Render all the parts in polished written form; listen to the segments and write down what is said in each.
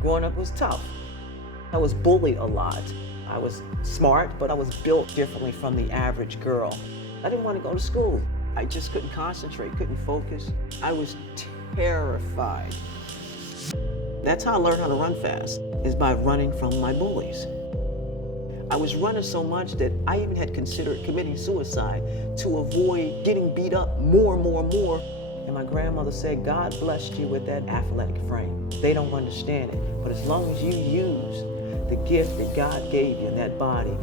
Growing up was tough. I was bullied a lot. I was smart, but I was built differently from the average girl. I didn't want to go to school. I just couldn't concentrate, couldn't focus. I was terrified. That's how I learned how to run fast, is by running from my bullies. I was running so much that I even had considered committing suicide to avoid getting beat up more and more and more. And my grandmother said, God blessed you with that athletic frame. They don't understand it, but as long as you use the gift that God gave you in that body,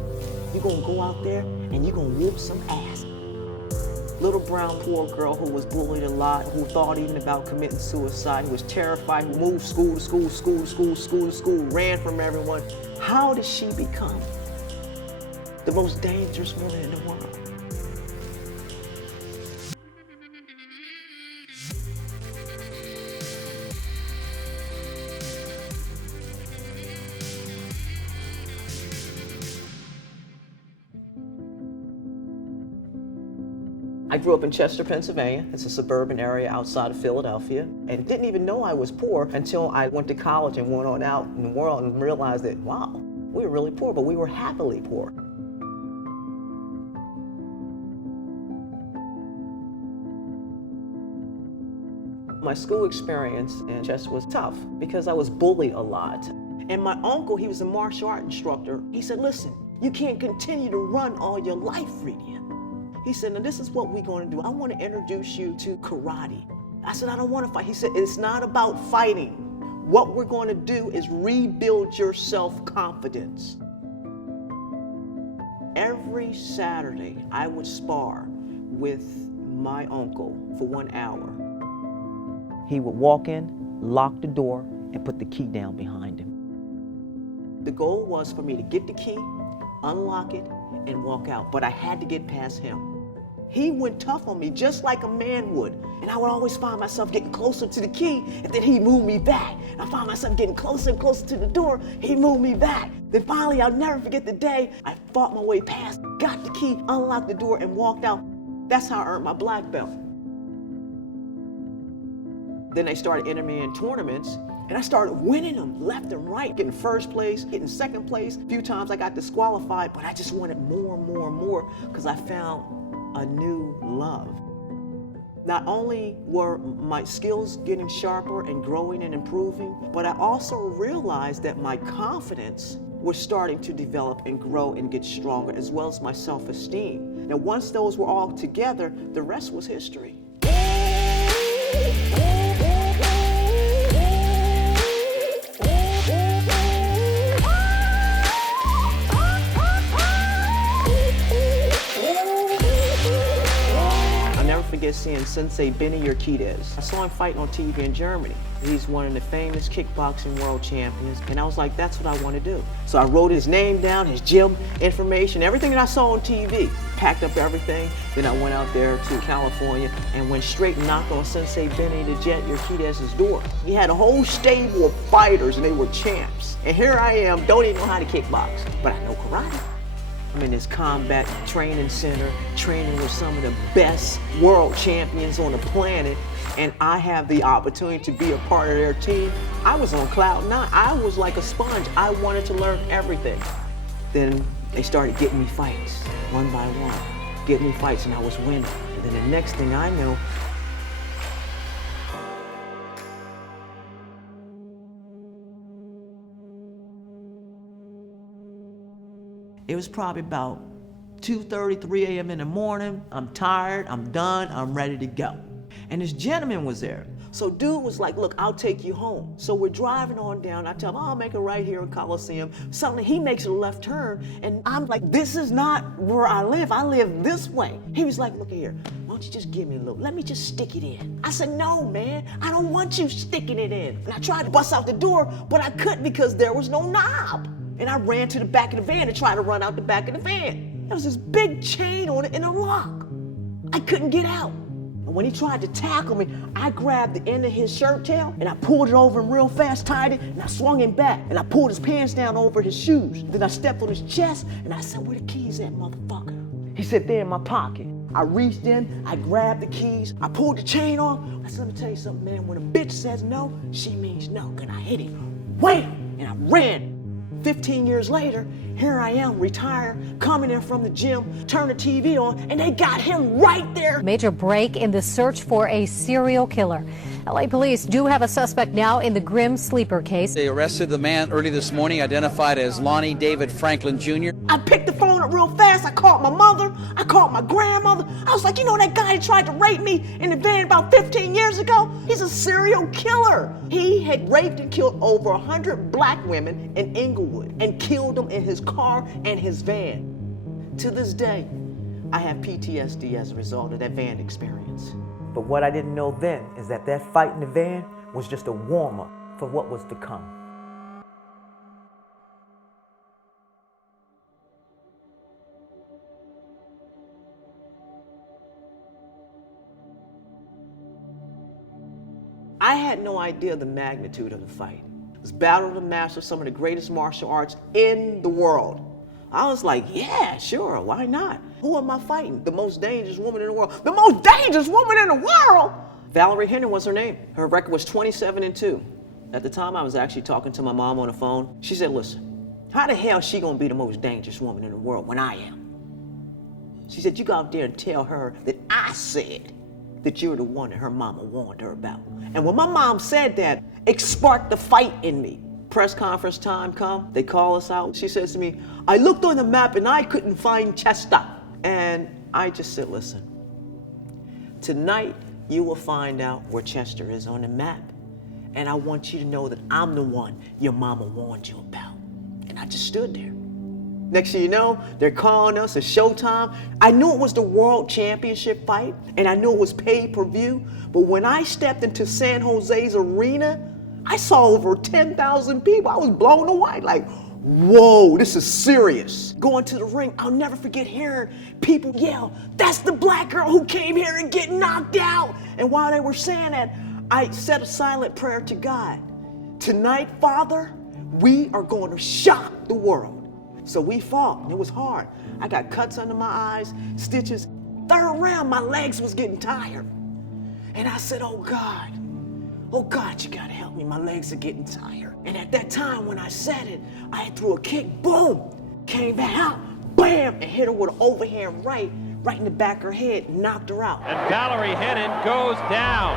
you're gonna go out there and you're gonna whoop some ass. Little brown poor girl who was bullied a lot, who thought even about committing suicide, who was terrified, who moved school to school, school to school, school to school, ran from everyone. How did she become the most dangerous woman in the world? I grew up in Chester, Pennsylvania. It's a suburban area outside of Philadelphia, and didn't even know I was poor until I went to college and went on out in the world and realized that, wow, we were really poor, but we were happily poor. My school experience in Chester was tough because I was bullied a lot. And my uncle, he was a martial art instructor. He said, listen, you can't continue to run all your life, FREDIA. He said, now this is what we're going to do. I want to introduce you to karate. I said, I don't want to fight. He said, it's not about fighting. What we're going to do is rebuild your self-confidence. Every Saturday, I would spar with my uncle for 1 hour. He would walk in, lock the door, and put the key down behind him. The goal was for me to get the key, unlock it, and walk out, but I had to get past him. He went tough on me just like a man would, and I would always find myself getting closer to the key, and then he'd move me back. I found myself getting closer and closer to the door, he'd move me back. Then finally, I'll never forget the day I fought my way past, got the key, unlocked the door, and walked out. That's how I earned my black belt. Then they started entering me in tournaments, and I started winning them left and right, getting first place, getting second place. A few times I got disqualified, but I just wanted more and more and more because I found a new love. Not only were my skills getting sharper and growing and improving, but I also realized that my confidence was starting to develop and grow and get stronger, as well as my self-esteem. Now, once those were all together, the rest was history. Forget seeing Sensei Benny Urquidez. I saw him fighting on TV in Germany. He's one of the famous kickboxing world champions, and I was like, that's what I want to do. So I wrote his name down, his gym information, everything that I saw on TV. Packed up everything, then I went out there to California and went straight and knocked on Sensei Benny the Jet Urquidez's door. He had a whole stable of fighters, and they were champs. And here I am, don't even know how to kickbox, but I know karate. I'm in this combat training center, training with some of the best world champions on the planet, and I have the opportunity to be a part of their team. I was on cloud nine. I was like a sponge. I wanted to learn everything. Then they started getting me fights, one by one, getting me fights, and I was winning. And then the next thing I know, it was probably about 2:30, 3 a.m. in the morning. I'm tired, I'm done, I'm ready to go. And this gentleman was there. So dude was like, look, I'll take you home. So we're driving on down. I tell him, I'll make it right here in Coliseum. Suddenly he makes a left turn, and I'm like, this is not where I live this way. He was like, look here, why don't you just give me a little, let me just stick it in. I said, no, man, I don't want you sticking it in. And I tried to bust out the door, but I couldn't because there was no knob. And I ran to the back of the van and tried to run out the back of the van. There was this big chain on it and a lock. I couldn't get out. And when he tried to tackle me, I grabbed the end of his shirt tail and I pulled it over him real fast, tied it, and I swung him back. And I pulled his pants down over his shoes. Then I stepped on his chest and I said, where the keys at, motherfucker? He said, they're in my pocket. I reached in, I grabbed the keys, I pulled the chain off. I said, let me tell you something, man, when a bitch says no, she means no. And I hit him wham, and I ran. 15 years later, here I am, retired, coming in from the gym, turn the TV on, and they got him right there. Major break in the search for a serial killer. LA police do have a suspect now in the grim sleeper case. They arrested the man early this morning, identified as Lonnie David Franklin Jr. I picked the phone up real fast. I called my mother. I called my grandmother. I was like, you know that guy who tried to rape me in the van about 15 years ago? He's a serial killer. He had raped and killed over 100 black women in Inglewood and killed them in his car and his van. To this day, I have PTSD as a result of that van experience. But what I didn't know then is that fight in the van was just a warm-up for what was to come. I had no idea the magnitude of the fight. It was Battle of the Masters, some of the greatest martial arts in the world. I was like, yeah, sure, why not? Who am I fighting? The most dangerous woman in the world. The most dangerous woman in the world? Valerie Henry was her name. Her record was 27-2. At the time, I was actually talking to my mom on the phone. She said, listen, how the hell is she gonna be the most dangerous woman in the world when I am? She said, you go out there and tell her that I said that you're the one that her mama warned her about. And when my mom said that, it sparked the fight in me. Press conference time come, they call us out. She says to me, I looked on the map and I couldn't find Chester. And I just said, listen, tonight you will find out where Chester is on the map. And I want you to know that I'm the one your mama warned you about. And I just stood there. Next thing you know, they're calling us, it's showtime. I knew it was the world championship fight, and I knew it was pay-per-view. But when I stepped into San Jose's arena, I saw over 10,000 people. I was blown away, like, whoa, this is serious. Going to the ring, I'll never forget hearing people yell, that's the black girl who came here and get knocked out. And while they were saying that, I said a silent prayer to God. Tonight, Father, we are going to shock the world. So we fought, and it was hard. I got cuts under my eyes, stitches. Third round, my legs was getting tired. And I said, oh God, you gotta help me, my legs are getting tired. And at that time, when I said it, I threw a kick, boom, came back out, bam, and hit her with an overhand right in the back of her head, knocked her out. And Valerie Hennin goes down.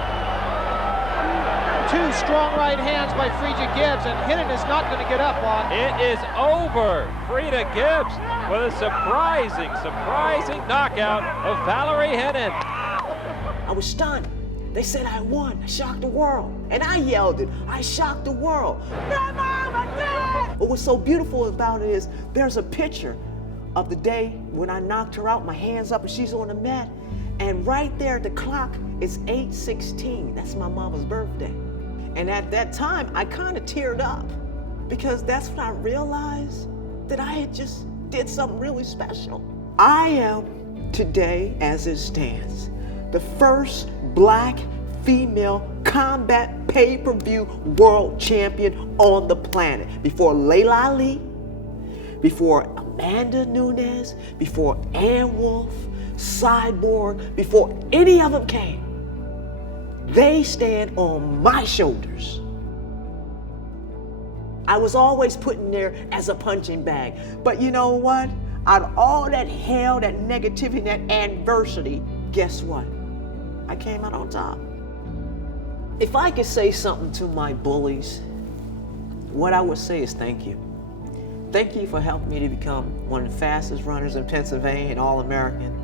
Two strong right hands by FREDIA Gibbs, and Hennin is not going to get up on. It is over. FREDIA Gibbs with a surprising knockout of Valerie Hennin. I was stunned. They said I won. I shocked the world. And I yelled it. I shocked the world. My mama did! What was so beautiful about it is there's a picture of the day when I knocked her out, my hands up, and she's on the mat. And right there, the clock is 8:16. That's my mama's birthday. And at that time, I kind of teared up because that's when I realized that I had just did something really special. I am today, as it stands, the first black female combat pay-per-view world champion on the planet. Before Layla Ali, before Amanda Nunes, before Ann Wolfe, Cyborg, before any of them came. They stand on my shoulders. I was always put in there as a punching bag. But you know what? Out of all that hell, that negativity, that adversity, guess what? I came out on top. If I could say something to my bullies, what I would say is thank you. Thank you for helping me to become one of the fastest runners in Pennsylvania and All-American.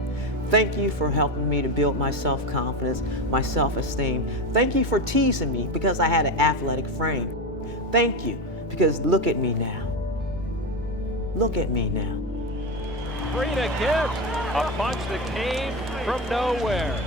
Thank you for helping me to build my self-confidence, my self-esteem. Thank you for teasing me because I had an athletic frame. Thank you, because look at me now. Look at me now. FREDIA Gibbs, a punch that came from nowhere.